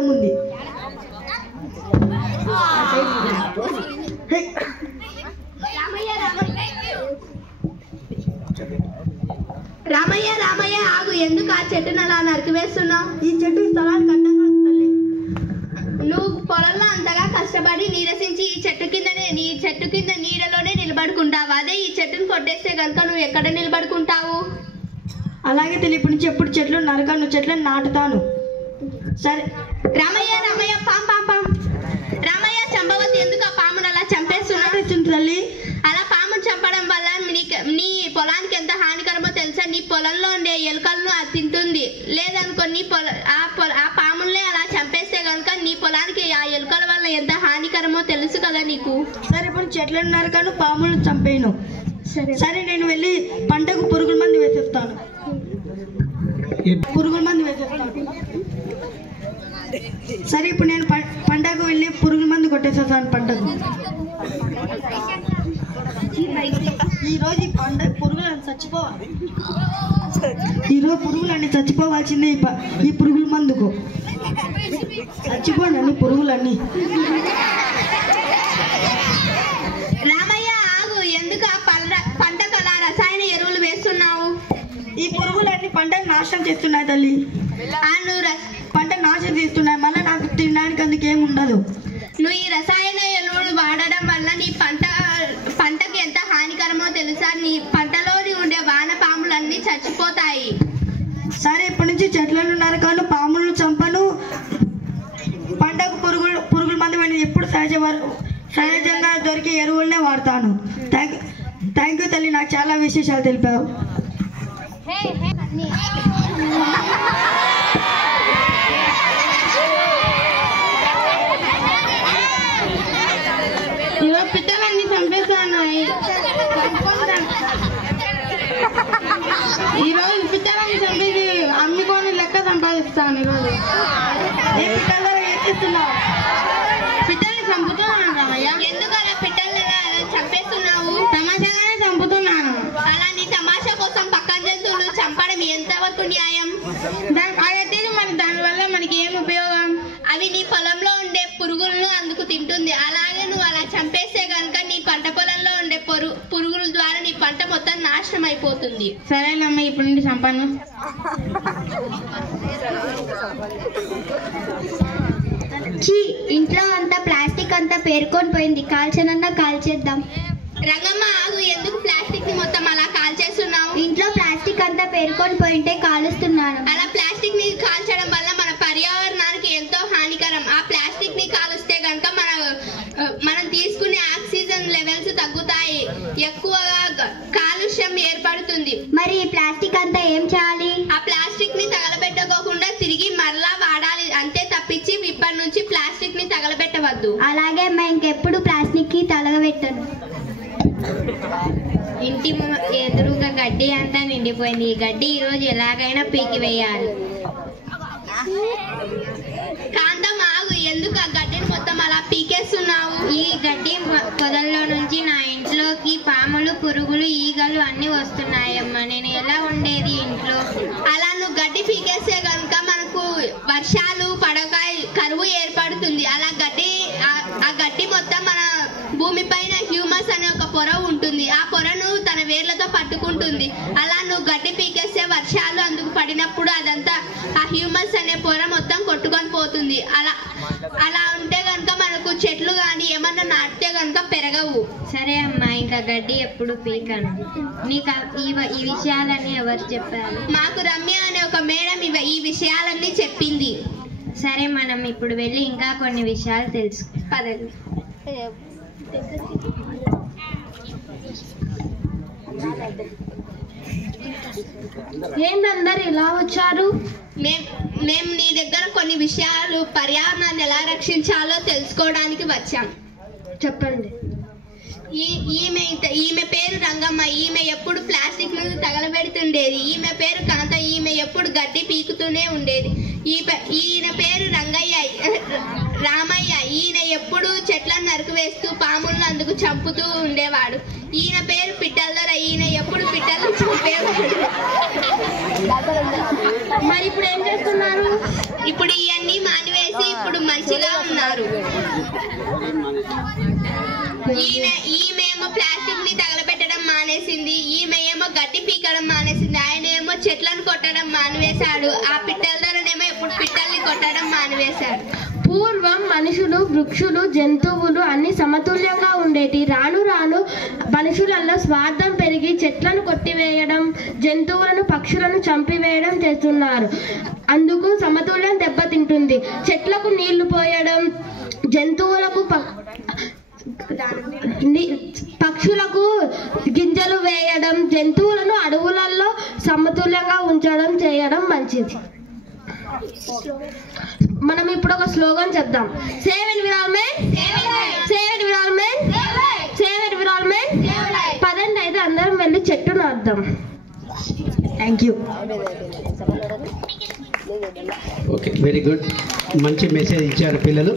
అర్థం ఉంది. రామయ్య రామయ్య ఆగు, ఎందుకు ఆ చెట్టును అలా నరికివేస్తున్నావు? ఈ చెట్టు ఈ స్థలానికి అడ్డంగా ఉంది తల్లి. నువ్వు పొలంలో అంతగా కష్టపడి నీరసించి ఈ చెట్టు కింద నీడలోనే నిలబడుకుంటావు. అదే ఈ చెట్టును కొట్టేస్తే కనుక నువ్వు ఎక్కడ నిలబడుకుంటావు? అలాగే తల్లి, ఇప్పటి నుంచి ఎప్పుడు చెట్లు నరకాను, చెట్లను నాటుతాను. సరే. రామయ్య రామయ్య పాం పాం పాం. రామయ్య చంపవద్దు, ఎందుకు ఆ పామును అలా చంపేస్తున్నావు? తల్లి, అలా పామును చంపడం వల్ల నీ పొలానికి ఎంత హానికరమో తెలుసా? నీ పొలంలో ఉండే ఎలుకలను అది తింటుంది. లేదనుకో ఆ పాముల్నే అలా చంపేస్తే కనుక నీ పొలానికి ఆ ఎలుకల వల్ల ఎంత హానికరమో తెలుసు కదా నీకు. సరే, ఇప్పుడు చెట్లను నరకాను, పాములను చంపేను. సరే, నేను వెళ్ళి పంటకు పురుగుల మందు వేసేస్తాను. సరే, ఇప్పుడు నేను పంటకు వెళ్ళి పురుగుల మందు కొట్టేసేస్తాను పంటకు. ఈరోజు ఈ పురుగులన్నీ చచ్చిపోవాలి. ఈరోజు పురుగులన్నీ చచ్చిపోవాల్సిందే ఈ పురుగుల మందుకు. చచ్చిపోండి పురుగులన్నీ. రామయ్య ఆగు, ఎందుకు ఆ పంటకు అలా రసాయన ఎరువులు వేస్తున్నావు? ఈ పురుగులన్నీ పంటను నాశనం చేస్తున్నాయి తల్లి. పంట నాశనం చేస్తున్నాయి, మళ్ళీ నాకు తినడానికి అందుకేం ఉండదు. నువ్వు ఈ రసాయన ఎరువులు వాడడం వల్ల నీ పంటకి ఎంత హానికరమో తెలుసా? నీ పంటలోని ఉండే వానపాములన్నీ చచ్చిపోతాయి. సరే, ఇప్పటి నుంచి చెట్లను నరకాను, పాములను చంపను, పంటకు పురుగుల మందు ఎప్పుడు సహజంగా దొరికే ఎరువులనే వాడతాను. థ్యాంక్ యూ తల్లి, నాకు చాలా విశేషాలు తెలిపావు. ఈరోజు పిట్టలన్నీ చంపేస్తాను. ఈరోజు పిట్టలన్నీ చంపేసి అమ్ముకొని లెక్క సంపాదిస్తాను. ఈరోజు పిట్టల్ని చంపుతున్నాను రామయ్య. ఎందుకు అలా పిట్టల్ని చంపేస్తున్నావు? తమాషాగానే చంపుతున్నాను. అలా నీ తమాషా కోసం పక్కన జంతువులు చంపడం ఎంతవరకు న్యాయం? అయితే మరి దానివల్ల మనకి ఏం ఉపయోగం? అవి నీ పొలంలో ఉండే పురుగులను అందుకు తింటుంది. అలాగే నువ్వు అలా చంపేస్తే కనుక నీ పంట పొలంలో ఉండే పురుగుల ద్వారా నీ పంట మొత్తం నాశనం అయిపోతుంది. సరేనమ్మా, ఇప్పుడు నుండి చంపాను. ఇంట్లో అంతా ప్లాస్టిక్ అంతా పేరుకొని పోయింది, కాల్చనన్నా కాల్చేద్దాం. రంగమ్మ ఆగు, ఎందుకు ప్లాస్టిక్ ని మొత్తం అలా కాల్చేస్తున్నావు? ఇంట్లో ప్లాస్టిక్ అంతా పేరుకొని పోయింటే కాలుస్తున్నాను. అలా ప్లాస్టిక్ ని కాల్చడం వల్ల మన పర్యావరణానికి ఎంతో హానికరం. ఆ ప్లాస్టిక్ ని కాలుస్తే కనుక మనం తీసుకునే ఆక్సిజన్ లెవెల్స్ తగ్గుతాయి, ఎక్కువగా కాలుష్యం ఏర్పడుతుంది. మరి ఈ ప్లాస్టిక్ అంతా ఏం చేయాలి? ఆ ప్లాస్టిక్ ని తగలబెట్టుకోకుండా తిరిగి మరలా వాడాలి, అంతే తప్పించి ఇప్పటి నుంచి ప్లాస్టిక్ ని తగలబెట్టవద్దు. అలాగే ఇంకెప్పుడు ప్లాస్టిక్ కి తగలబెట్టను. ఇంటి ఎదురుగా గడ్డి అంతా నిండిపోయింది. ఈ గడ్డి ఈరోజు ఎలాగైనా పీకి వేయాలి. కాంతం ఆగు, ఎందుకు ఆ గడ్డిని మొత్తం అలా పీకేస్తున్నావు? ఈ గడ్డి పొదల్లో నుంచి నా ఇంట్లోకి పాములు, పురుగులు, ఈగలు అన్ని వస్తున్నాయమ్మా. నేను ఎలా ఉండేది ఇంట్లో? అలా నువ్వు గడ్డి పీకేస్తే కనుక మనకు వర్షాలు పడక కరువు ఏర్పడుతుంది. అలా ఆ గడ్డి మొత్తం మన భూమి పైన హ్యూమస్ అనే ఒక పొర ఉంటుంది. ఆ పొరను తన వేర్లతో పట్టుకుంటుంది. అలా నువ్వు గడ్డి పీకేస్తే వర్షాలు అందుకు పడినప్పుడు అదంతా ఆ హ్యూమస్ అనే పొర మొత్తం కొట్టుకొని పోతుంది. అలా ఉంటే కనుక మనకు చెట్లు కానీ ఏమన్నా నాటితే కనుక పెరగవు. సరే అమ్మా, ఇంకా గడ్డి ఎప్పుడు పీకను. నీకు ఈ విషయాలన్నీ ఎవరు చెప్పారు? మాకు రమ్య అనే ఒక మేడం ఈ విషయాలన్నీ చెప్పింది. సరే, మనం ఇప్పుడు వెళ్ళి ఇంకా కొన్ని విషయాలు పదండి. ఏంటందరు ఇలా వచ్చారు? మేము నీ దగ్గర కొన్ని విషయాలు పర్యావరణాన్ని ఎలా రక్షించాలో తెలుసుకోవడానికి వచ్చాం. చెప్పండి. ఈమె పేరు రంగమ్మ. ఈమె ఎప్పుడు ప్లాస్టిక్ ను తగలబెడుతుండేది. ఈమె పేరు కాంత. ఈమె ఎప్పుడు గడ్డి పీకుతూనే ఉండేది. ఈయన పేరు రామయ్య. ఈయన ఎప్పుడు చెట్లను నరికివేస్తూ పాములను అందుకు చంపుతూ ఉండేవాడు. ఈయన పేరు పిట్టలదొర. ఈయన ఎప్పుడు పిట్టలను చంపేవాడు. మరి ఇప్పుడు ఏం చేస్తున్నారు? ఇప్పుడు ఇవన్నీ మానివేసి మంచిగా ఉన్నారు. ఈమెమో ప్లాస్టిక్ ని తగలబెట్టడం మానేసింది, ఈమె ఏమో గడ్డి పీకడం మానేసింది, ఆయన ఏమో చెట్లను కొట్టడం మానివేశాడు. ఆ పిట్టల ద్వారానేమో ఇప్పుడు పిట్టల్ని కొట్టడం మానివేశాడు. పూర్వం మనుషులు, వృక్షులు, జంతువులు అన్ని సమతుల్యంగా ఉండేటి. రాను రాను మనుషులలో స్వార్థం పెరిగి చెట్లను కొట్టివేయడం, జంతువులను, పక్షులను చంపివేయడం చేస్తున్నారు. అందుకు సమతుల్యం దెబ్బతింటుంది. చెట్లకు నీళ్లు పోయడం, జంతువులకు పక్షులకు గింజలు వేయడం, జంతువులను అడవులలో సమతుల్యంగా ఉంచడం చేయడం మంచిది. మనం ఇప్పుడు ఒక స్లోగన్ చెప్దాం. Save environment, save environment, save environment. పదండి అయితే అందరం వెళ్ళి చెట్టు నాటుదాం. Thank you. Okay, very good. మంచి మెసేజ్ ఇచ్చారు పిల్లలు.